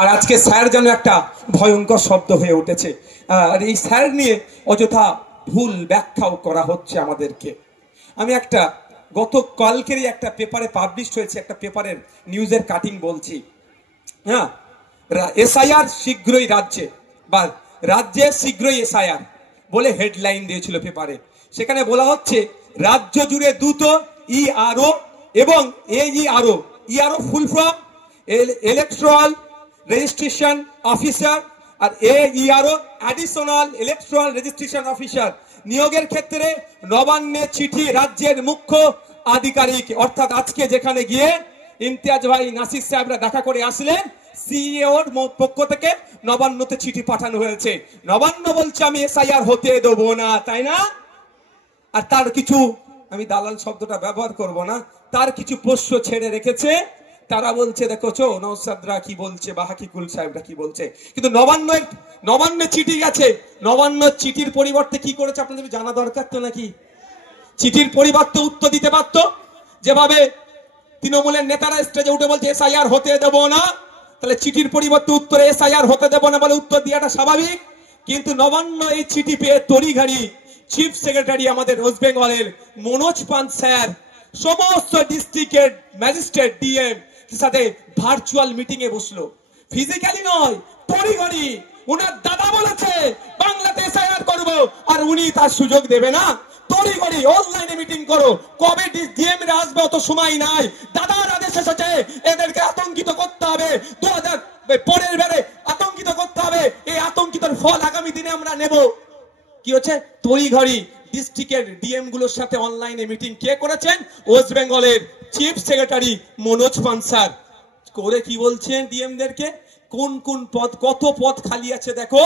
আর আজকে স্যার যেন একটা ভয়ঙ্কর শব্দ হয়ে উঠেছে। আর এই স্যার নিয়ে অযথা ভুল ব্যাখ্যাও করা হচ্ছে আমাদেরকে। আমি একটা গতকালকেরই একটা পেপারে পাবলিশ হয়েছে, একটা পেপারের নিউজের কাটিং বলছি। হ্যাঁ, এসআইআর শীঘ্রই রাজ্যে, বা রাজ্যে শীঘ্রই এসআইআর বলে হেডলাইন দিয়েছিল পেপারে। সেখানে বলা হচ্ছে রাজ্য জুড়ে দ্রুত ইআরও এবং AERO. ERO full form electoral registration officer, আর AERO additional electoral registration officer নিয়োগের ক্ষেত্রে নবান্নের চিঠি রাজ্যের মুখ্য আধিকারিক। অর্থাৎ আজকে যেখানে গিয়ে ইমতিয়াজ ভাই নাসির সাহেবরা দেখা করে আসলেন, সিইওর পক্ষ থেকে নবান্নতে চিঠি পাঠানো হয়েছে। নবান্ন বলছে আমি এসআইআর হতে দেবো না, তাই না? আর তার কিছু, আমি দালাল শব্দটা ব্যবহার করব না, তার কিছু পোষ্য ছেড়ে রেখেছে। তারা বলছে দেখোছো নওশাদরা কি বলছে বা হাকিকুল সাহেবরা কি বলছে। কিন্তু নবান্নে চিঠি গেছে, নবান্ন চিঠির পরিবর্তে কি করেছে আপনাদের জানা দরকার তো নাকি? চিঠির পরিবর্তে উত্তর দিতে পারত, যেভাবে তৃণমূলের নেতারা স্টেজে উঠে বলছে এসআইআর হতে দেব না, তাহলে চিঠির পরিবর্তে উত্তরে এসআইআর হতে দেব না বলে উত্তর দেওয়াটা স্বাভাবিক। কিন্তু নবান্ন এই চিঠি পেয়ে তড়িঘড়ি চিফ সেক্রেটারি আমাদের ওয়েস্ট বেঙ্গলের মনোজ পান্ত স্যার সমস্ত ডিস্ট্রিক্টের ম্যাজিস্ট্রেট ডিএম সাথে ভার্চুয়াল মিটিং এ বসলো, ফিজিক্যালি নয়, তড়িঘড়ি। উনার দাদা বলেছে বাংলাতে এসআইআর করব, আর উনি তার সুযোগ দেবে না। তড়িঘড়ি অনলাইনে মিটিং করো, কবে ডিএম রা আসবে অত সময় নাই, দাদার আদেশ এসেছে, এদেরকে আতঙ্কিত করতে হবে, 2000 পরের বেড়ে আতঙ্কিত করতে হবে। এই আতঙ্কিতর ফল আগামী দিনে আমরা নেব। কি হচ্ছে? তড়িঘড়ি ডিস্ট্রিক্টের ডিএম গুলোর সাথে অনলাইনে মিটিং কে করেছেন? ওয়েস্ট বেঙ্গলের chief secretary Manoj Pant sir করে কি বলছেন ডিএমদেরকে, কোন কোন পদ, কত পদ খালি আছে দেখো,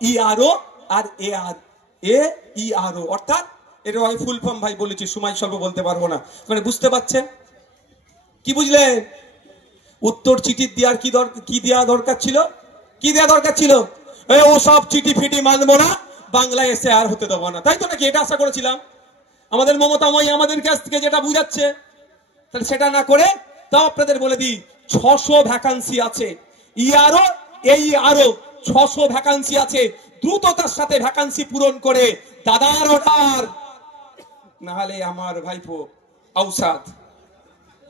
ইআরও আর এইআরও। অর্থাৎ এটা আমি ফুল ফর্ম ভাই বলেছি, সময় স্বল্প বলতে পারবো না, মানে বুঝতে পারছেন কি? বুঝলেন? উত্তর চিঠি দেওয়ার কি দেওয়া দরকার ছিল? কি দেওয়া দরকার ছিল? ও সব চিঠি ফিটি মানবো না, বাংলায় এসে আর হতে দেবো না, তাই তো নাকি? এটা আশা করেছিলাম আমাদের মমতাময়ী আমাদের কাছ থেকে যেটা বুঝাচ্ছে, তাহলে সেটা না করে তাও আপনাদের বলে দিই 600 ভ্যাকান্সি আছে। ইআরও এইআরও 600 ভ্যাকান্সি আছে, দ্রুততার সাথে ভ্যাকান্সি পূরণ করে দাদার অর্ডার, না হলে আমার ভাইপো আউসাদ,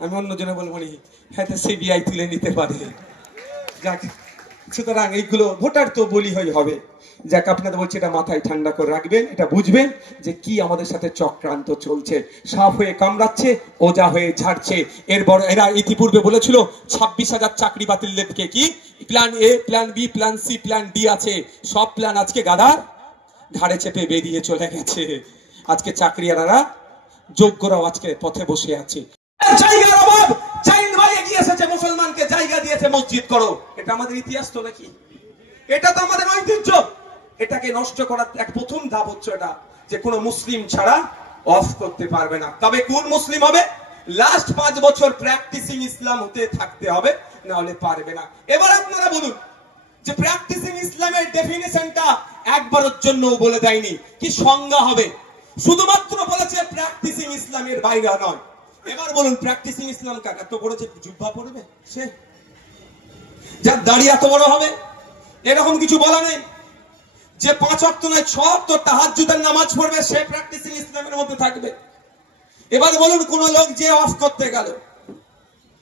আমি অন্যজনে বলবো নি, হ্যাঁ সিবিআই তুলে নিতে পারে। যাক, সুতরাং এইগুলো ভোটার তো বলি হবে। যাক, আপনাদের বলছি এটা মাথায় ঠান্ডা করে রাখবেন, এটা বুঝবেন যে কি আমাদের সাথে চক্রান্ত চলছে। সাপ হয়ে কামড়াচ্ছে, ওজা হয়ে ঝাড়ছে। এরপর এরা ইতিপূর্বে বলেছিল 26,000 চাকরি বাতিল দেবে। কি plan A, plan B, plan C, plan D আছে, সব প্ল্যান আজকে গাদার ঘাড়ে চেপে বেরিয়ে চলে গেছে। আজকে চাকরিয়ারা যোগ্যরাও আজকে পথে বসে আছে। জায়গার অভাব, চাইন ভাই এগিয়ে এসেছে, মুসলমানকে জায়গা দিয়েছে মসজিদ করো। এটা আমাদের ইতিহাস তো নাকি? এটা তো আমাদের ঐতিহ্য। এটাকে নষ্ট করার এক প্রথম ধাপ হচ্ছে এটা যে কোনো মুসলিম ছাড়া অফ করতে পারবে না। তবে কোন মুসলিম হবে? লাস্ট 5 বছর প্র্যাকটিসিং ইসলাম হতে থাকতে হবে, না হলে পারবে না। এবার আপনারা বলুন যে প্র্যাকটিসিং ইসলামের ডেফিনিশনটা একবারের জন্য বলে দেয়নি, কি সংজ্ঞা হবে? শুধুমাত্র বলেছে প্র্যাকটিসিং ইসলামের বাইরে নয়। এবার বলুন প্র্যাকটিসিং ইসলাম কাকে? তো পড়েছে জুব্বা পড়বে সে, যার দাড়ি এত বড় হবে, এরকম কিছু বলা নেই। যে 5 ওয়াক্ত নয় 6 ওয়াক্ত তাহাজ্জুদের নামাজ পড়বে, সে প্র্যাকটিসিং ইসলামের মধ্যে থাকবে। এবার বলুন কোন লোক যে অফ করতে গেল,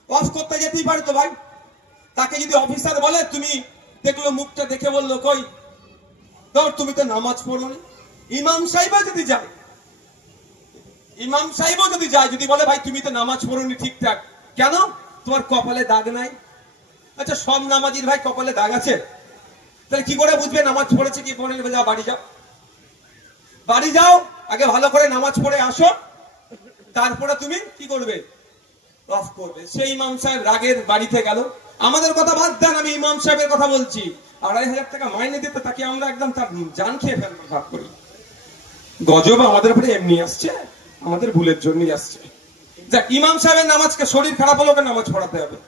অফ করতে যেতেই পারে তো ভাই, তাকে যদি অফিসার বলে, তুমি দেখলো মুখটা দেখে বললো কই তোর, তুমি তো নামাজ পড়োনি। ইমাম সাহেবও যদি যায়, যদি বলে ভাই তুমি তো নামাজ পড়োনি ঠিকঠাক, কেন? তোমার কপালে দাগ নাই। আচ্ছা, সব নামাজির ভাই কপালে দাগ আছে, তাহলে কি করে বুঝবে নামাজ পড়েছে কি পড়েনি? বাড়ি যাও, আগে ভালো করে নামাজ পড়ে আসো, তারপরে তুমি কি করবে? অফ করবে। সেই ইমাম সাহেব রাগের বাড়িতে গেল, আমাদের কথা বাদ দেন, আমি ইমাম সাহেবের কথা বলছি। 2,500 টাকা মাইনে দিতে তাকে আমরা একদম তার জান খেয়ে ফেলবো ভাব করি। গজব আমাদের উপরে এমনি আসছে, আমাদের ভুলের জন্যই আসছে। যাক, ইমাম সাহেবের নামাজকে শরীর খারাপ হলো, নামাজ পড়াতে হবে,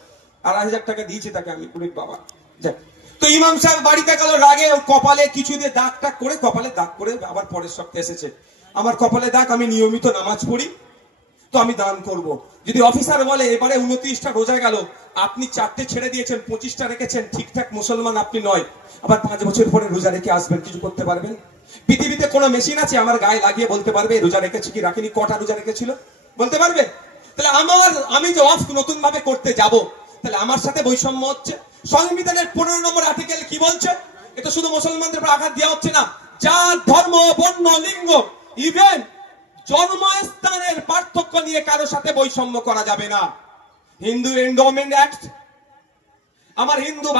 2,500 টাকা দিয়েছি তাকে আমি, পুরীর বাবা। যাক, তো ইমাম সাহেব বাড়িতে গেল, রাগে কপালে কিছু দিয়ে দাগ টাক করে, কপালে দাগ করে আবার পরের সপ্তাহে এসেছে, আমার কপালে দাগ, আমি নিয়মিত নামাজ পড়ি, তো আমি দান করব। যদি অফিসার বলে এবারে 29টা রোজা গেল, আপনি 4টে ছেড়ে দিয়েছেন, 25টা রেখেছেন, ঠিকঠাক মুসলমান আপনি নয়, আবার 5 বছর পরে রোজা রেখে আসবেন, কিছু করতে পারবেন? পৃথিবীতে কোনো মেশিন আছে আমার গায়ে লাগিয়ে বলতে পারবে রোজা রেখেছি কি রাখিনি, কটা রোজা রেখেছিল বলতে পারবে? তাহলে আমি যে অফ নতুন ভাবে করতে যাব, তাহলে আমার সাথে বৈষম্য হচ্ছে। সংবিধানের 15 নম্বর আর্টিকেল কি বলছে? এটা শুধু মুসলমানদের উপর আঘাত দেওয়া হচ্ছে না, জাত, ধর্ম, বর্ণ, লিঙ্গ, ইভেন জন্মস্থানের পার্থক্য নিয়ে কারো সাথে বৈষম্য করা যাবে না। হিন্দু এন্ডোমেন্ট অ্যাক্ট, আমার হিন্দু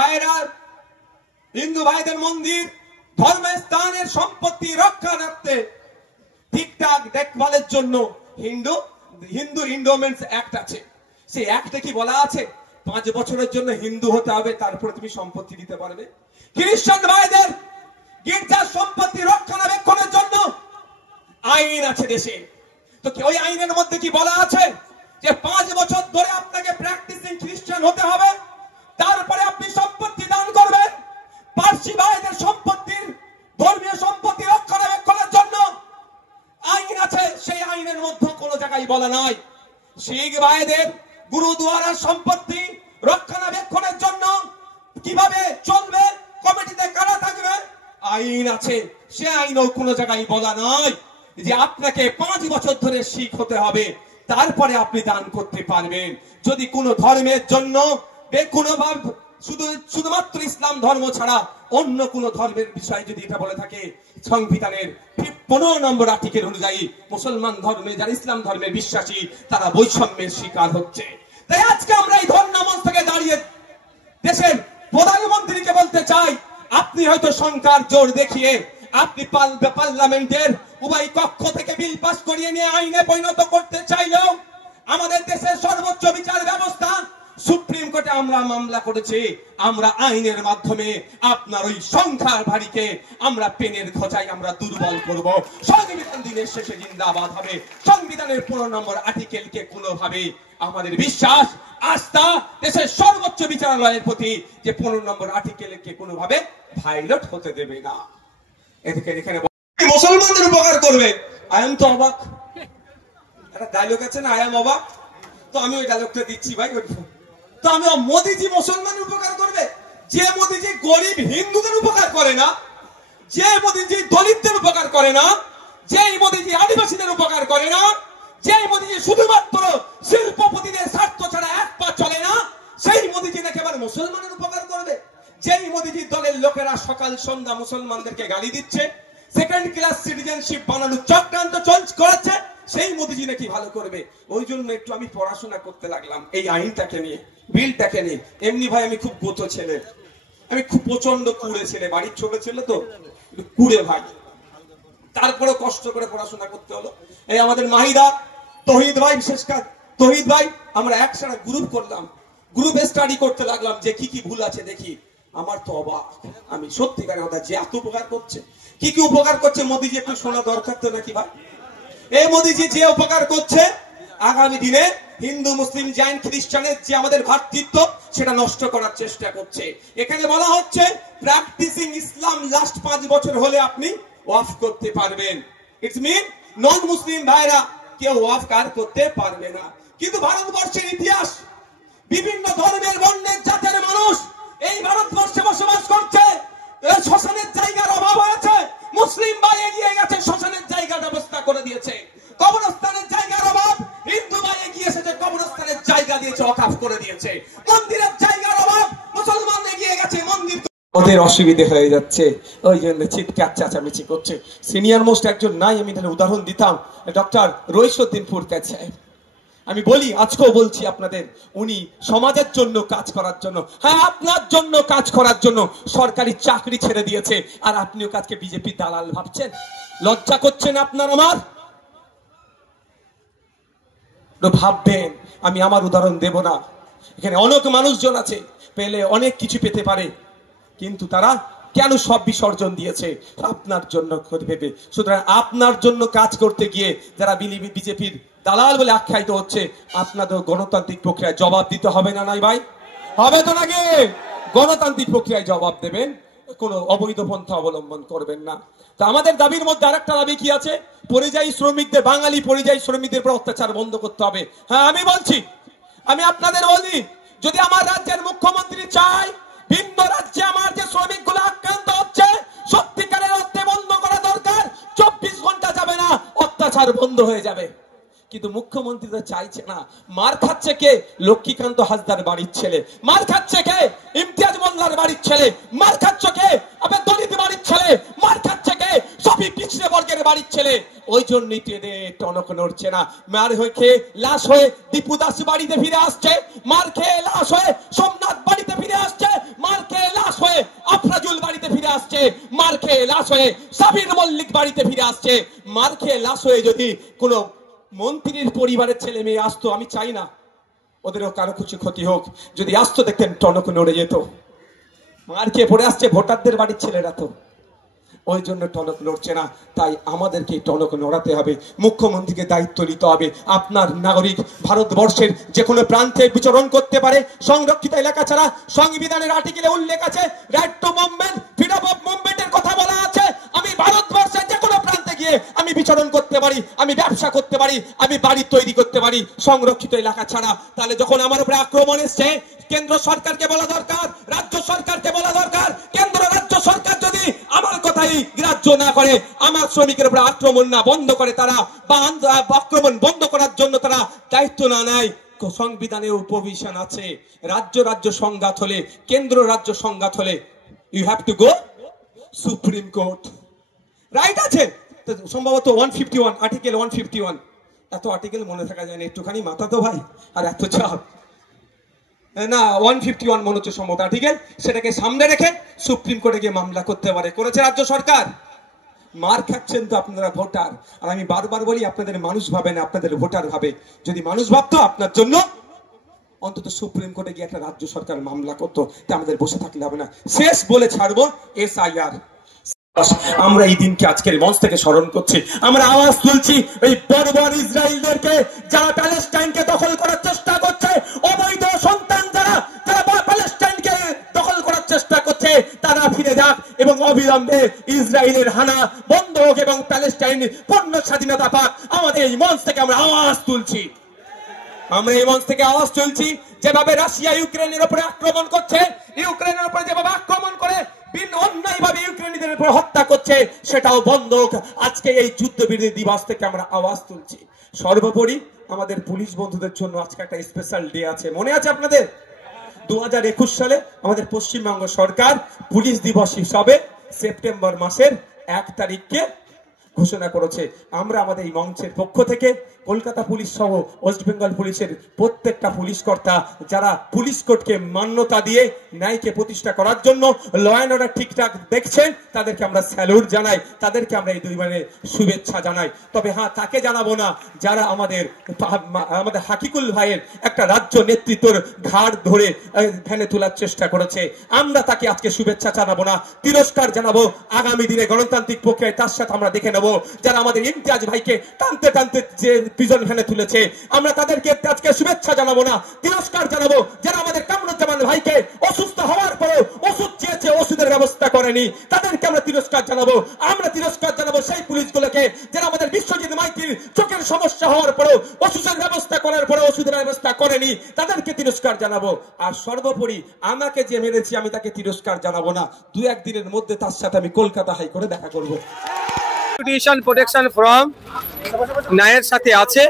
ভাইদের মন্দির, ধর্মস্থানের সম্পত্তি রক্ষা রাখতে ঠিকঠাক দেখভালের জন্য হিন্দু এন্ডোমেন্টস অ্যাক্ট আছে। সেই অ্যাক্টে কি বলা আছে? 5 বছরের জন্য হিন্দু হতে হবে, তারপরে তুমি সম্পত্তি দিতে পারবে। খ্রিস্টান ভাইদের গির্জার সম্পত্তি রক্ষণাবেক্ষণের জন্য আইন আছে দেশে। তো ওই আইনের মধ্যে কি বলা আছে? যে 5 বছর ধরে আপনাকে প্র্যাকটিসিং খ্রিস্টান হতে হবে, তারপরে আপনি সম্পত্তি দান করবেন। পার্সি ভাইদের সম্পত্তির, ধর্মীয় সম্পত্তি রক্ষণাবেক্ষণের জন্য আইন আছে, সেই আইনের মধ্যে কোনো জায়গায় বলা নাই। শিখ ভাইদের গুরুদুয়ারার সম্পত্তি রক্ষণাবেক্ষণের জন্য কিভাবে চলবে, কমিটিতে কারা থাকবে, আইন আছে, সে আইনও কোনো জায়গায় বলা নাই যে আপনাকে 5 বছর ধরে শিখ হতে হবে, তারপরে আপনি দান করতে পারবেন। যদি কোনো ধর্মের জন্য শুধুমাত্র ইসলাম ধর্ম ছাড়া অন্য কোন ধর্মের বিষয় যদি এটা বলে থাকে, সংবিধানের 15 নম্বর আর্টিকেল অনুযায়ী মুসলমান ধর্মে যারা ইসলাম ধর্মের বিশ্বাসী তারা বৈষম্যের শিকার হচ্ছে। তাই আজকে আমরা এই ধর্মমঞ্চ থেকে দাঁড়িয়ে দেশের প্রধানমন্ত্রীকে বলতে চাই, আপনি হয়তো সংখ্যার জোর দেখিয়ে আপনি পার্লামেন্টের উভয় কক্ষ থেকে বিল পাস করিয়ে নিয়ে আইনে পরিণত করতে চাইলেও আমাদের দেশের সর্বোচ্চ বিচার ব্যবস্থা সুপ্রিম কোর্টে আমরা মামলা করেছি, আমরা আইনের মাধ্যমে আপনার ওই সংখ্যার ভারীকে আমরা পেনের খোঁচাই আমরা দুর্বল করব। সংবিধান দিনের শেষে জিন্দাবাদ হবে। সংবিধানের 15 নম্বর আর্টিকেলকে কোনোভাবে আমাদের বিশ্বাস, আস্থা দেশের সর্বোচ্চ বিচারালয়ের প্রতি যে 15 নম্বর আর্টিকেলকে কোনোভাবে ভাইলেট হতে দেবে না। এদিকে এখানে মুসলমানদের উপকার করবে, আই এম তো অবাক। একটা ডায়লগ আছে না, আই এম অবাক, তো আমি ওই ডায়লগটা দিচ্ছি ভাই। তো আমি মোদিজি মুসলমানের উপকার করবে? যে মোদিজি গরিব হিন্দুদের উপকার করে না, যে মোদিজি দলিতদের উপকার করে না, যে মোদিজি আদিবাসীদের উপকার করে না, যে মোদিজি শুধুমাত্র শিল্পপতিদের স্বার্থ ছাড়া এক পা চলে না, সেই মোদিজি নাকি আবার মুসলমানের উপকার করবে? যেই মোদিজি দলের লোকেরা সকাল সন্ধ্যা মুসলমানদেরকে গালি দিচ্ছে, সেকেন্ড ক্লাস সিটিজেনশিপ বানানোর চক্রান্ত করেছে, সেই মোদিজি নাকি ভালো করবে। ওই জন্য একটু আমি পড়াশোনা করতে লাগলাম এই আইনটাকে নিয়ে, বিলটাকে নিয়ে। এমনি ভাই আমি খুব গোতো ছেলে, আমি খুব প্রচন্ড কুড়ে ছেলে, বাড়ির ছোট ছেলে তো কুড়ে ভাই, তারপরে কষ্ট করে পড়াশোনা করতে হলো। এই আমাদের মাহিদা, তহিদ ভাই, বিশেষ করে তহিদ ভাই, আমরা একসাথে গ্রুপ করলাম, গ্রুপে স্টাডি করতে লাগলাম যে কি কি ভুল আছে দেখি। আমার তো অবাক, আমি সত্যিকারের কথা, যে এত উপকার করছে, কি কি উপকার করছে মোদিজি একটু শোনা দরকার তো নাকি ভাই? এই মোদিজি যে উপকার করছে, আগামী দিনে হিন্দু, মুসলিম, জৈন, খ্রিস্টানের যে আমাদের ভ্রাতৃত্ব সেটা নষ্ট করার চেষ্টা করছে। এখানে বলা হচ্ছে প্র্যাকটিসিং ইসলাম লাস্ট 5 বছর হলে আপনি ওয়াফ করতে পারবেন। ইটস মিন নন মুসলিম ভাইরা কেউ ওয়াফ কার করতে পারবে না। কিন্তু ভারতবর্ষের ইতিহাস, বিভিন্ন ধর্মের, বর্ণের, জাতের মানুষ এই ভারতবর্ষে বসবাস করছে। শ্মশানের জায়গার অভাব হয়েছে, মুসলিম ভাই এগিয়ে গেছে, শ্মশানের জায়গা ব্যবস্থা করে দিয়েছে। কবরস্থানের জায়গার অভাব, হিন্দু ভাই এগিয়ে এসেছে, কবরস্থানের জায়গা দিয়েছে, ওয়াকফ করে দিয়েছে। মন্দিরের জায়গার অভাব, মুসলমান এগিয়ে গেছে, মন্দির। ওদের অসুবিধে হয়ে যাচ্ছে, ওই জন্য চিৎকার চেঁচামেচি করছে। সিনিয়র মোস্ট একজন নাই, আমি তাহলে উদাহরণ দিতাম, ডক্টর রইসউদ্দিন ফুরকাত সাহেব। আমি বলি, আজকেও বলছি আপনাদের, উনি সমাজের জন্য কাজ করার জন্য, হ্যাঁ আপনার জন্য কাজ করার জন্য সরকারি চাকরি ছেড়ে দিয়েছে, আর আপনিও কাজকে বিজেপি দালাল ভাবছেন? লজ্জা করছেন আপনার আমার? ভাববেন, আমি আমার উদাহরণ দেব না। এখানে অনেক মানুষজন আছে, পেলে অনেক কিছু পেতে পারে, কিন্তু তারা কেন সব বিসর্জন দিয়েছে? আপনার জন্য ভেবে। সুতরাং আপনার জন্য কাজ করতে গিয়ে যারা বিজেপির দালাল বলে আখ্যায়িত হচ্ছে, আপনাদের গণতান্ত্রিক প্রক্রিয়ায় জবাব দিতে হবে না? নাই ভাই, হবে তো নাকি? গণতান্ত্রিক প্রক্রিয়ায় জবাব দেবেন। কোনো অবৈধ পন্থা অবলম্বন করবেন না। তা আমাদের দাবির মধ্যে আরেকটা দাবি কি আছে, পরিযায়ী শ্রমিকদের, বাঙালি পরিযায়ী শ্রমিকদের উপর অত্যাচার বন্ধ করতে হবে। হ্যাঁ আমি বলছি, আমি আপনাদের বলি, যদি আমার রাজ্যের মুখ্যমন্ত্রী চায় ভিন্ন রাজ্যে আমার যে শ্রমিকগুলো আক্রান্ত হচ্ছে সত্যিকারের অর্থে বন্ধ করা দরকার, 24 ঘন্টা যাবে না অত্যাচার বন্ধ হয়ে যাবে। কিন্তু মুখ্যমন্ত্রী তো চাইছে না। মার খাচ্ছে কে? লক্ষ্মীকান্ত হাসদার বাড়ির ছেলে। মার খাচ্ছে কে? ইমতিয়াজ মোল্লার বাড়ির ছেলে। মার খাচ্ছে কে? আপনার দলিত বাড়ির ছেলে। মার খাচ্ছে কে? সবই পিছড়ে বর্গের বাড়ির ছেলে। ওই জন্যই টনক নড়ছে না। মার হয়ে খেয়ে লাশ হয়ে দীপু দাস বাড়িতে ফিরে আসছে, মার খেয়ে লাশ হয়ে সোমনাথ বাড়িতে ফিরে আসছে, মার খেয়ে লাশ হয়ে আফরাজুল বাড়িতে ফিরে আসছে, মার খেয়ে লাশ হয়ে সাবির মল্লিক বাড়িতে ফিরে আসছে। মার খেয়ে লাশ হয়ে যদি কোনো মন্ত্রীর পরিবারের ছেলে মেয়ে আসতো, আমি চাই না ওদেরও কারো কিছু ক্ষতি হোক, যদি আসতো দেখতেন টনক নড়ে যেত। মার খেয়ে পড়ে আসছে ভোটারদের বাড়ির ছেলেরা, তো ওই জন্য টনক নড়ছে না। তাই আমাদেরকে টনক নড়াতে হবে, মুখ্যমন্ত্রীকে দায়িত্ব নিতে হবে। আপনার নাগরিক ভারতবর্ষের যে কোনো প্রান্তে বিচরণ করতে পারে, সংরক্ষিত এলাকা ছাড়া। সংবিধানের আর্টিকেলে উল্লেখ আছে right to movement, freedom of মুভমেন্টের কথা বলা আছে। আমি ভারতবর্ষের যে কোনো প্রান্তে গিয়ে আমি বিচরণ করতে পারি, আমি ব্যবসা করতে পারি, আমি বাড়ি তৈরি করতে পারি, সংরক্ষিত এলাকা ছাড়া। তাহলে যখন আমার উপরে আক্রমণ এসছে, কেন্দ্র সরকারকে বলা দরকার, রাজ্য সরকারকে বলা দরকার। কেন্দ্র রাজ্য সরকার যদি আমার কথাই গ্রাহ্য না করে, আমার শ্রমিকের উপরে আক্রমণ না বন্ধ করে তারা, বা আক্রমণ বন্ধ করার জন্য তারা দায়িত্ব না নেয়, সংবিধানের প্রভিশন আছে, রাজ্য রাজ্য সংঘাত হলে, কেন্দ্র রাজ্য সংঘাত হলে you have to go supreme court. Right আছে সম্ভবত 151, আর্টিকেল 151। এত আর্টিকেল মনে থাকা যায় না, একটুখানি মাথা তো ভাই, আর এত চাপ না। 151 মনে হচ্ছে সম্ভবত আর্টিকেল, সেটাকে সামনে রেখে সুপ্রিম কোর্টে গিয়ে মামলা করতে পারে। করেছে রাজ্য সরকার। মার খাচ্ছেন তো আপনারা ভোটার, আর আমি বারবার বলি আপনাদের মানুষ ভাবে না, আপনাদের ভোটার ভাবে। যদি মানুষ ভাবতো আপনার জন্য অন্তত সুপ্রিম কোর্টে গিয়ে একটা রাজ্য সরকার মামলা করতো। তা আমাদের বসে থাকলে হবে না। শেষ বলে ছাড়বো SIR। আমরা এই দিনকে আজকের মঞ্চ থেকে স্মরণ করছি, আমরা আওয়াজ তুলছি এই বর্বর ইসরায়েলদেরকে, যারা প্যালেস্টাইনকে দখল করার চেষ্টা করছে, অবৈধ সন্তান যারা প্যালেস্টাইনকে দখল করার চেষ্টা করছে, তারা ফিরে যাক এবং অবিলম্বে ইসরায়েলের হানা বন্ধ হোক এবং প্যালেস্টাইন পূর্ণ স্বাধীনতা পাক। আমাদের এই মঞ্চ থেকে আমরা আওয়াজ তুলছি, আমরা এই মঞ্চ থেকে আওয়াজ তুলছি। যেভাবে রাশিয়া ইউক্রেনের উপরে আক্রমণ করছে, ইউক্রেনের উপরে যেভাবে আক্রমণ করে অন্যায়ভাবে ইউক্রেনীদের উপর হত্যা করছে, সেটাও বন্ধ হোক। আজকে এই যুদ্ধবিরতি দিবস থেকে আমরা আওয়াজ তুলছি। সর্বোপরি আমাদের পুলিশ বন্ধুদের জন্য আজকে একটা স্পেশাল ডে আছে, মনে আছে আপনাদের? 2021 সালে আমাদের পশ্চিমবঙ্গ সরকার পুলিশ দিবস হিসাবে সেপ্টেম্বর মাসের 1 তারিখকে ঘোষণা করেছে। আমরা আমাদের এই মঞ্চের পক্ষ থেকে কলকাতা পুলিশ সহ ওয়েস্ট বেঙ্গল পুলিশের প্রত্যেকটা পুলিশ কর্তা যারা পুলিশ কোডকে মান্যতা দিয়ে ন্যায়কে প্রতিষ্ঠা করার জন্য ল অ্যান্ড অর্ডার ঠিকঠাক দেখছেন, তাদেরকে আমরা স্যালুট জানাই, তাদেরকে আমরা এই 2 মানে শুভেচ্ছা জানাই। তবে হ্যাঁ, তাকে জানাবো না যারা আমাদের হাকিকুল ভাইয়ের একটা রাজ্য নেতৃত্বর ঘাড় ধরে ফেলে তোলার চেষ্টা করেছে, আমরা তাকে আজকে শুভেচ্ছা জানাবো না, তিরস্কার জানাবো। আগামী দিনে গণতান্ত্রিক প্রক্রিয়ায় তার সাথে আমরা দেখে নেব যারা আমাদের ইমতিয়াজ ভাইকে টানতে টানতে যে প্রিজন ভ্যানে তুলেছে, আমরা তাদেরকে আজকে শুভেচ্ছা জানাবো না, তিরস্কার জানাবো। যারা আমাদের কামরুজ্জামান ভাইকে অসুস্থ হওয়ার পরেও ওষুধ চেয়েছে, ওষুধের ব্যবস্থা করেনি, তাদেরকে আমরা তিরস্কার জানাবো। আমরা তিরস্কার জানাবো সেই পুলিশগুলোকে যারা আমাদের বিশ্বজিৎ মাইতির চোখের সমস্যা হওয়ার পরেও ওষুধের ব্যবস্থা করার পরেও ওষুধের ব্যবস্থা করেনি, তাদেরকে তিরস্কার জানাবো। আর সর্বোপরি আমাকে যে মেরেছি আমি তাকে তিরস্কার জানাবো না, 2-1 দিনের মধ্যে তার সাথে আমি কলকাতা হাইকোর্টে দেখা করবো। প্রোটেকশন ফ্রম ন্যায়ের সাথে আছে,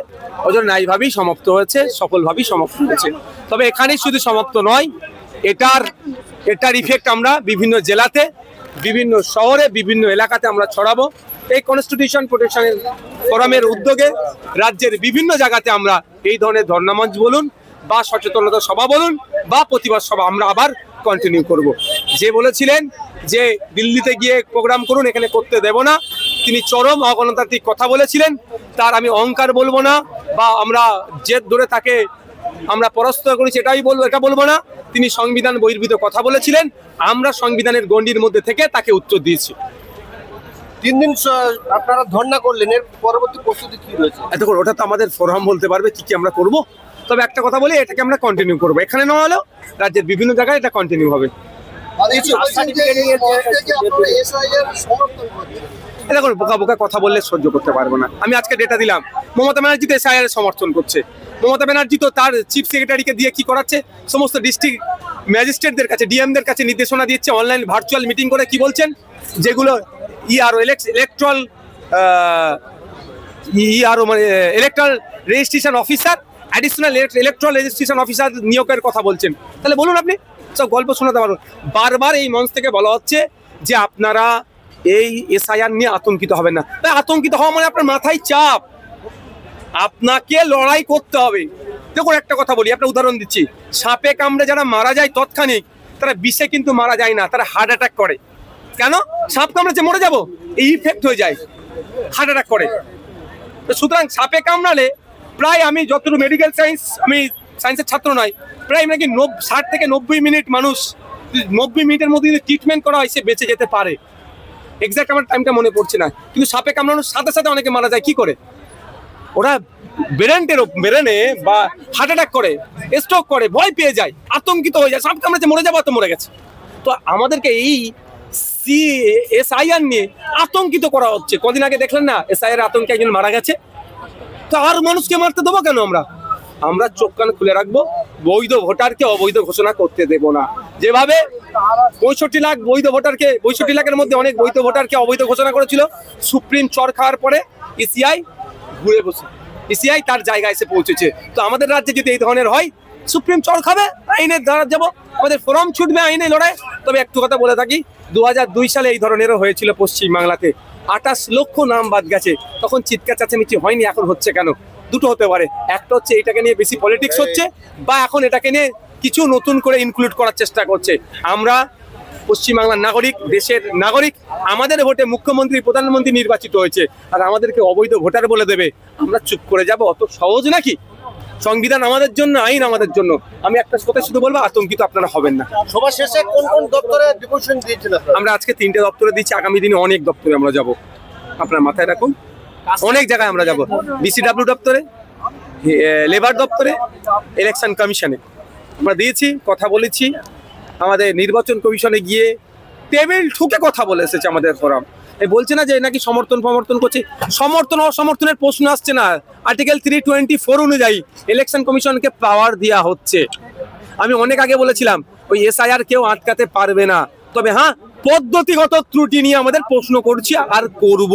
ওজন ন্যায়ভাবেই সমাপ্ত হয়েছে, সফলভাবেই সমাপ্ত হয়েছে। তবে এখানেই শুধু সমাপ্ত নয়, এটার ইফেক্ট আমরা বিভিন্ন জেলাতে, বিভিন্ন শহরে, বিভিন্ন এলাকাতে আমরা ছড়াবো। এই কনস্টিটিউশন প্রোটেকশন ফোরামের উদ্যোগে রাজ্যের বিভিন্ন জায়গাতে আমরা এই ধরনের ধর্ণামঞ্চ বলুন বা সচেতনতা সভা বলুন বা প্রতিবাদ সভা আমরা আবার কন্টিনিউ করব। যে বলেছিলেন যে দিল্লিতে গিয়ে প্রোগ্রাম করুন, এখানে করতে দেব না, তিনি চরম অগণতান্ত্রিক কথা বলেছিলেন। তার আমি অহংকার বলবো না বা আমরা জেদ ধরে তাকে আমরা পরাস্ত করেছি এটা বলবো না। তিনি সংবিধান বহির্ভূত কথা বলেছিলেন, আমরা সংবিধানের গণ্ডির মধ্যে থেকে তাকে উত্তর দিয়েছি। 3 দিন আপনারা ধর্ণা করলেন, এর পরবর্তী প্রস্তুতি কি রয়েছে? এতক্ষণ ওটা তো আমাদের ফোরাম বলতে পারবে কি আমরা করব। তবে একটা কথা বলি, এটাকে আমরা কন্টিনিউ করবো, এখানে না হলেও রাজ্যের বিভিন্ন জায়গায় এটা কন্টিনিউ হবে। দেখুন, বোকা বোকা কথা বললে সহ্য করতে পারবো না। আমি আজকে ডেটা দিলাম, মমতা ব্যানার্জি তো এসআইআর সমর্থন করছে। মমতা ব্যানার্জি তো তার চিফ সেক্রেটারিকে দিয়ে কি করাচ্ছে, সমস্ত ডিস্ট্রিক্ট ম্যাজিস্ট্রেটদের কাছে, ডিএমদের কাছে নির্দেশনা দিচ্ছে, অনলাইন ভার্চুয়াল মিটিং করে কি বলছেন, যেগুলো ইআরও ইলেকট্রাল মানে electoral registration officer, additional electoral registration officer নিয়োগের কথা বলছেন। তাহলে বলুন, আপনি সব গল্প শোনাতে পারুন। বারবার এই মঞ্চ থেকে বলা হচ্ছে যে আপনারা এই এসআইআর নিয়ে আতঙ্কিত হবেন না। তাই আতঙ্কিত হওয়া মানে আপনার মাথায় চাপ, আপনাকে লড়াই করতে হবে। দেখুন, একটা কথা বলি, একটা উদাহরণ দিচ্ছি। সাপে কামড়ে যারা মারা যায় তৎক্ষণিক, তারা বিষে কিন্তু মারা যায় না, তারা হার্ট অ্যাটাক করে। কেন? সাপ কামড়েছে মরে যাব, এই ইফেক্ট হয়ে যায়, হার্ট অ্যাটাক করে। তো সুতরাং সাপে কামড়ালে প্রায়, আমি যতটুকু মেডিকেল সায়েন্স, আমি সায়েন্সের ছাত্র নয়, প্রায় নাকি 60 থেকে 90 মিনিট মানুষ, 90 মিনিটের মধ্যে যদি ট্রিটমেন্ট করা হয় সে বেঁচে যেতে পারে। এক্সাক্ট আমার টাইমটা মনে পড়ছে না, কিন্তু সাপে কামড়ানোর সাথে সাথে অনেকে মারা যায়। কি করে? ওরা ব্রেনে বা হার্ট অ্যাটাক করে, স্ট্রোক করে, ভয় পেয়ে যায়, আতঙ্কিত হয়ে যায়, সাপ কামড়েছে মরে যাবো, তো মরে গেছে। তো আমাদেরকে এই এসআইআর নিয়ে আতঙ্কিত করা হচ্ছে। কদিন আগে দেখলেন না, এসআইআর আতঙ্কে একজন মারা গেছে। তো আর মানুষকে মারতে দেবো কেন? আমরা চোখ কান খুলে রাখবো, বৈধ ভোটারকে অবৈধ ঘোষণা করতে দেব না। যেভাবে 65 লাখ বৈধ ভোটারকে, 65 লাখের মধ্যে অনেক বৈধ ভোটারকে অবৈধ ঘোষণা করেছিল, সুপ্রিম চর খাওয়ার পরে ইসিআই ঘুরে বসে, ইসিআই তার জায়গায় এসে পৌঁছেছে। তো আমাদের রাজ্যে যদি এই ধরনের হয়, সুপ্রিম চর খাবে, আইনের দ্বারা যাবো, আমাদের ফোরাম ছুটবে, আইনে লড়াই। তবে একটু কথা বলে থাকি, 2002 সালে এই ধরনেরও হয়েছিল পশ্চিমবাংলাতে, 28 লক্ষ নাম বাদ গেছে। তখন চিৎকার চেঁচামেচি হয়নি, এখন হচ্ছে কেন? দুটো হতে পারে, একটা হচ্ছে এটাকে নিয়ে বেশি পলিটিক্স হচ্ছে, বা এখন এটাকে নিয়ে কিছু নতুন করে ইনক্লুড করার চেষ্টা করছে। আমরা পশ্চিমবাংলার নাগরিক, দেশের নাগরিক, আমাদের ভোটে মুখ্যমন্ত্রী প্রধানমন্ত্রী নির্বাচিত হয়েছে, আর আমাদেরকে অবৈধ ভোটার বলে দেবে, আমরা চুপ করে যাব? অত সহজ নাকি? সংবিধান আমাদের জন্য, আইন আমাদের জন্য। আমি একটা কথা শুধু বলবো, আতঙ্কিত আপনারা হবেন না। সবার শেষে কোন কোন দপ্তরে ডিপোজিশন দিয়েছেন আপনারা? আমরা আজকে 3টে দপ্তরে দিচ্ছি, আগামী দিনে অনেক দপ্তরে আমরা যাব। আপনার মাথায় রাখুন, অনেক জায়গায় আমরা যাব। বিসিডব্লিউ দপ্তরে, লেবার দপ্তরে, ইলেকশন কমিশনে আমরা দিয়েছি, কথা বলেছি। আমাদের নির্বাচন কমিশনে গিয়ে টেবিল ঠুকে কথা বলে এসেছে আমাদের ফোরাম। এই বলছে না যে নাকি সমর্থন করছে, সমর্থন অসমর্থনের প্রশ্ন আসছে না। আর্টিকেল 324 অনুযায়ী ইলেকশন কমিশনকে পাওয়ার দেওয়া হচ্ছে। আমি অনেক আগে বলেছিলাম, ওই এসআইআর কেউ আটকাতে পারবে না। তবে হ্যাঁ, পদ্ধতিগত ত্রুটি নিয়ে আমাদের প্রশ্ন করছি আর করব।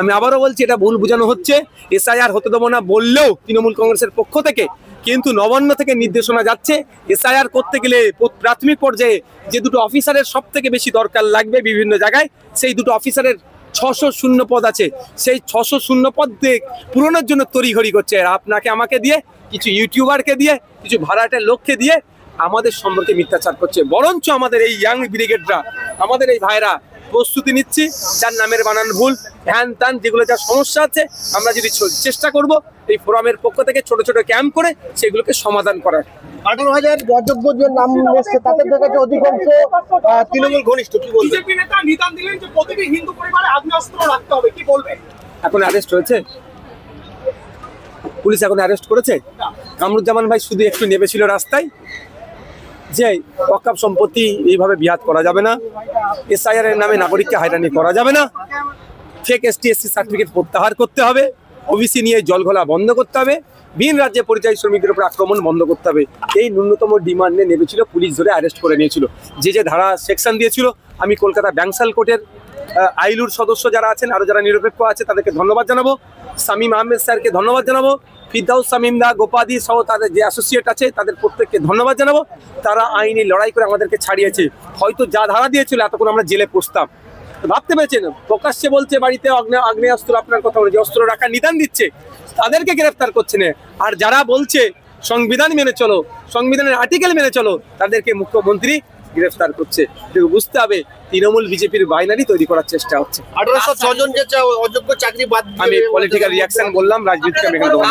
আমি আবারও বলছি, এটা ভুল বোঝানো হচ্ছে। এসআইআর হতে দেবো না বললেও তৃণমূল কংগ্রেসের পক্ষ থেকে কিন্তু নবান্ন থেকে নির্দেশনা যাচ্ছে, এসআইআর করতে গেলে প্রাথমিক পর্যায়ে যে দুটো অফিসারের সব থেকে বেশি দরকার লাগবে বিভিন্ন জায়গায়, সেই দুটো অফিসারের 600 শূন্য পদ আছে, সেই 600 শূন্য পদ পূরণের জন্য তড়িঘড়ি করছে। আপনাকে আমাকে দিয়ে, কিছু ইউটিউবারকে দিয়ে, কিছু ভাড়াটের লোককে দিয়ে আমাদের সম্পর্কে মিথ্যাচার করছে। বরঞ্চ আমাদের এই ইয়াং ব্রিগেডরা, আমাদের এই ভাইরা প্রস্তুতি নিচ্ছি, যার নামের বানান ভুল, হ্যান ত্যান, যেগুলো যা সমস্যা আছে, আমরা যদি চেষ্টা করব এই ফোরামের পক্ষ থেকে ছোট ছোট ক্যাম্প করে সেগুলোকে সমাধান করার। 18,000 অযোগ্য যে নাম এসেছে তাদের থেকে অধিকাংশ তৃণমূল ঘনিষ্ঠ। কি বলবেন? বিজেপি নেতা নিদান দিলেন যে প্রতিটি হিন্দু পরিবারে আগ্নেয়াস্ত্র রাখতে হবে, কি বলবেন? এখন অ্যারেস্ট হয়েছে, পুলিশ এখন অ্যারেস্ট করেছে। কামরুজ্জামান ভাই শুধু একটু নেমেছিল রাস্তায় যে ওয়াকফ সম্পত্তি এইভাবে বিয়াত করা যাবে না, এসআইআর এর নামে নাগরিককে হয়রানি করা যাবে না, ফেক এসটি/এসসি সার্টিফিকেট প্রত্যাহার করতে হবে, ওবিসি নিয়ে জলঘোলা বন্ধ করতে হবে, ভিন রাজ্যে পরিযায়ী শ্রমিকদের উপর আক্রমণ বন্ধ করতে হবে। এই ন্যূনতম ডিমান্ড নিয়ে নেমেছিল, পুলিশ ধরে অ্যারেস্ট করে নিয়েছিল। যে ধারা সেকশন দিয়েছিল, আমি কলকাতা ব্যাংসাল কোর্টের আইলুর সদস্য যারা আছেন, আরো যারা নিরপেক্ষ আছে, তাদেরকে ধন্যবাদ জানাবো। শামীম আহমেদ স্যারকে ধন্যবাদ জানাবো, ফিরদাউস শামীমদা, গোপাদি সহ তাদের যে অ্যাসোসিয়েট আছে তাদের প্রত্যেককে ধন্যবাদ জানাবো। তারা আইনি লড়াই করে আমাদেরকে ছাড়িয়েছে। হয়তো যা ধারা দিয়েছিল এতক্ষণ আমরা জেলে পড়তাম। ভাবতে পেরেছেন, প্রকাশ্যে বলছে বাড়িতে আগ্নেয়াস্ত্র, আপনার কথা বলে যে অস্ত্র রাখার নিদান দিচ্ছে, তাদেরকে গ্রেফতার করছে না। আর যারা বলছে সংবিধান মেনে চলো, সংবিধানের আর্টিকেল মেনে চলো, তাদেরকে মুখ্যমন্ত্রী গ্রেফতার করছে। বুঝতে হবে তৃণমূল বিজেপির বাইনারি তৈরি করার চেষ্টা হচ্ছে। 1806 জন যে অযোগ্য চাকরি বাদ, আমি পলিটিক্যাল রিয়াকশন বললাম, রাজনীতিকে মেনে দেবো।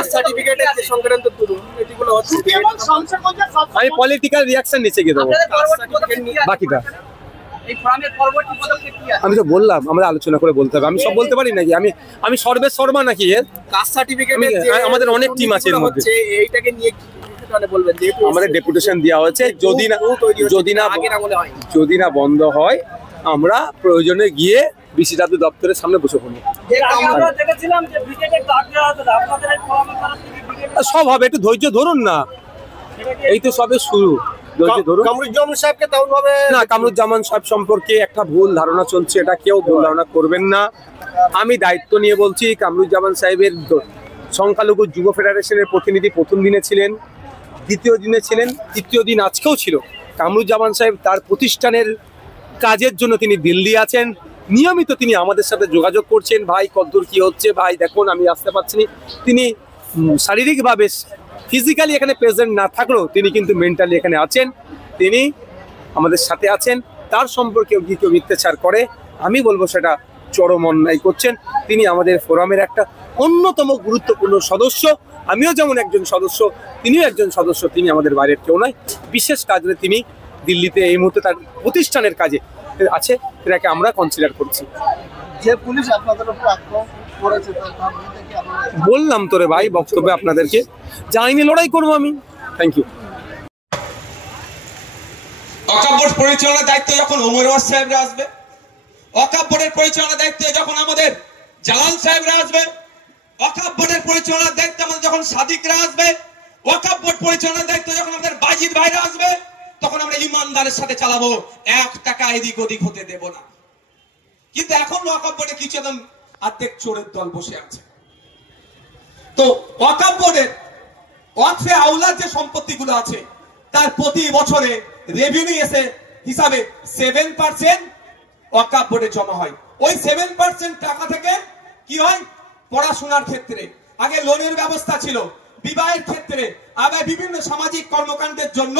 আমি পলিটিক্যাল রিয়াকশন নিচে গিয়ে দেবো, বাকিটা আমি তো বললাম আমরা আলোচনা করে বলতে হবে। আমি সব বলতে পারি নাকি? আমি সর্বেশ শর্মা নাকি? এর কাস্ট সার্টিফিকেট আমাদের অনেক টিম আছে এর মধ্যে। মানে বলবেন যে আমাদের ডেপুটেশন দেওয়া হয়েছে, যদি না বন্ধ হয় আমরা প্রয়োজনে গিয়ে বিসিডব্লিউ দপ্তরের সামনে বসে পড়বো। সব হবে, একটু ধৈর্য ধরুন না, এই তো সবে শুরু, ধৈর্য ধরুন। কামরুজ্জামান সাহেবকে তেমন ভাবে না, কামরুজ্জামান সাহেব সম্পর্কে একটা ভুল ধারণা চলছে, এটা কেউ ভুল ধারণা করবেন না। আমি দায়িত্ব নিয়ে বলছি, কামরুজ্জামান সাহেবের সংখ্যালঘু যুব ফেডারেশনের প্রতিনিধি প্রথম দিনে ছিলেন, দ্বিতীয় দিনে ছিলেন, তৃতীয় দিন আজকেও ছিল। কামরুজ্জামান সাহেব তার প্রতিষ্ঠানের কাজের জন্য তিনি দিল্লি আছেন, নিয়মিত তিনি আমাদের সাথে যোগাযোগ করছেন, ভাই কতদূর কি হচ্ছে, ভাই দেখুন আমি আসতে পারছি না। তিনি শারীরিকভাবে ফিজিক্যালি এখানে প্রেজেন্ট না থাকলেও তিনি কিন্তু মেন্টালি এখানে আছেন, তিনি আমাদের সাথে আছেন। তার সম্পর্কে যদি কেউ মিথ্যাচার করে আমি বলবো সেটা চরম অন্যায় করছেন। তিনি আমাদের ফোরামের একটা অন্যতম গুরুত্বপূর্ণ সদস্য, আমিও যেমন একজন সদস্য, তিনিও একজন সদস্য, তিনি আমাদের বাইরের কেউ নয়। বিশেষ কাজে তিনি দিল্লিতে এই মুহূর্তে তার প্রতিষ্ঠানের কাজে আছে, এটাকে আমরা কনসিডার করছি। যে পুলিশ আপনাদের উপর আক্রমণ করেছে বললাম তোরে ভাই বক্তব্যে আপনাদেরকে, জানি লড়াই করবো আমি। Thank you. ওয়াকফ বোর্ড পরিচালনার দায়িত্ব যখন ওমর ওয়াজ সাহেবরা আসবে, ওয়াকফ বোর্ডের পরিচালনার দায়িত্বে যখন আমাদের জালাল সাহেবরা আসবে, ওয়াকফ বোর্ডের পরিচালনার দায়িত্ব আমাদের যখন সাদিকরা আসবে, ওয়াকফ বোর্ড পরিচালনার দায়িত্ব যখন আমাদের বাজিদ ভাইরা আসবে, তখন আমরা ইমানদারের সাথে চালাবো, 1 টাকা এদিক ওদিক হতে দেব না। কিন্তু এখন ওয়াকফ বোর্ডে কিছু একদম অর্ধেক চোরের দল বসে আছে। তো ওয়াকফ বোর্ডের ওয়াকফে আওলাদ যে সম্পত্তিগুলো আছে তার প্রতি বছরে রেভিনিউ এসে হিসাবে 7% ওয়াকফ বোর্ডে জমা হয়। ওই 7% টাকা থেকে কি হয়, পড়াশোনার ক্ষেত্রে আগে লোনের ব্যবস্থা ছিল, বিবাহের ক্ষেত্রে, আবার বিভিন্ন সামাজিক কর্মকাণ্ডের জন্য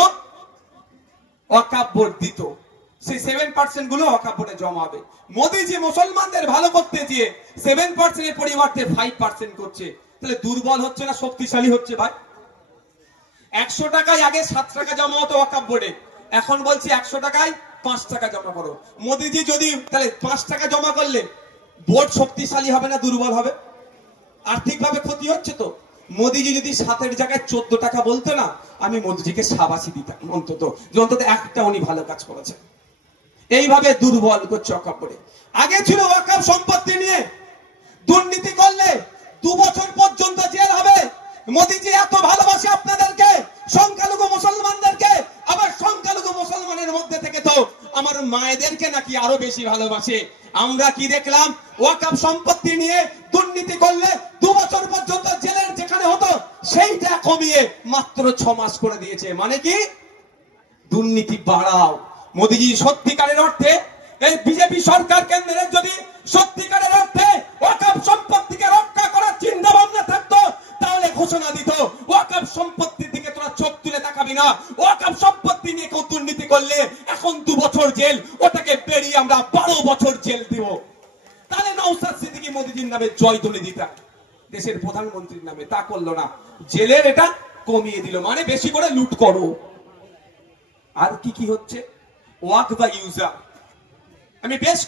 ওয়াকফ বোর্ড দিত। সেই 7% গুলো ওয়াকফ বোর্ডে জমা হবে। মোদিজি মুসলমানদের ভালো করতে গিয়ে 7% এর পরিবর্তে 5% করছে। তাহলে দুর্বল হচ্ছে না শক্তিশালী হচ্ছে ভাই? 100 টাকায় আগে 7 টাকা জমা হতো ওয়াকফ বোর্ডে, এখন বলছি 100 টাকায় 5 টাকা জমা করো। মোদিজি যদি তাহলে 5 টাকা জমা করলে বোর্ড শক্তিশালী হবে না দুর্বল হবে? আর্থিকভাবে ক্ষতি হচ্ছে তো। মোদিজি যদি 7-এর জায়গায় 14 টাকা বলতো না, আমি মোদিজিকে শাবাশি দিতাম অন্তত, যে অন্তত একটা উনি ভালো কাজ করেছেন। এইভাবে দুর্বল করছে ওয়াকফ বোর্ডে। আগে ছিল ওয়াকফ সম্পত্তি নিয়ে দুর্নীতি করলে 2 বছর পর্যন্ত জেল হবে। মোদিজি এত ভালোবাসে আপনাদেরকে, সংখ্যালঘু মুসলমানদেরকে, আবার সংখ্যালঘু মুসলমানের মধ্যে থেকে তো আমার মায়েদেরকে নাকি আরো বেশি ভালোবাসে। আমরা কি দেখলাম, ওয়াকফ সম্পত্তি নিয়ে দুর্নীতি করলে 2 বছর পর্যন্ত জেলের যেখানে হতো সেইটা কমিয়ে মাত্র 6 মাস করে দিয়েছে। মানে কি, দুর্নীতি বাড়াও। মোদিজি সত্যিকারের অর্থে এই বিজেপি সরকার কেন্দ্রের যদি সত্যিকারের অর্থে ওয়াকফ সম্পত্তিকে রক্ষা করার চিন্তা ভাবনা থাকতো, তাহলে ঘোষণা দিত ওয়াকফ সম্পত্তির দিকে তোরা চোখ তুলে তাকাবি না। ওয়াকফ সম্পত্তি নিয়ে কেউ দুর্নীতি করলে এখন 2 বছর জেল, ওটাকে পেরিয়ে আমরা 12 বছর জেল দিব। তাহলে নওশাদ সিদ্দিকী মোদিজির নামে জয়ধ্বনি দিতাম, দেশের প্রধানমন্ত্রীর নামে। তা করলো না, জেলের এটা কমিয়ে দিল, মানে বেশি করে লুট করো। আর কি কি হচ্ছে, ওয়াকফ বা ইউজার, আমি বেশ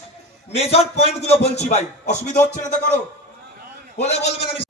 মেজর পয়েন্ট গুলো বলছি ভাই, অসুবিধা হচ্ছে না তো? করো বলে বলবেন, আমি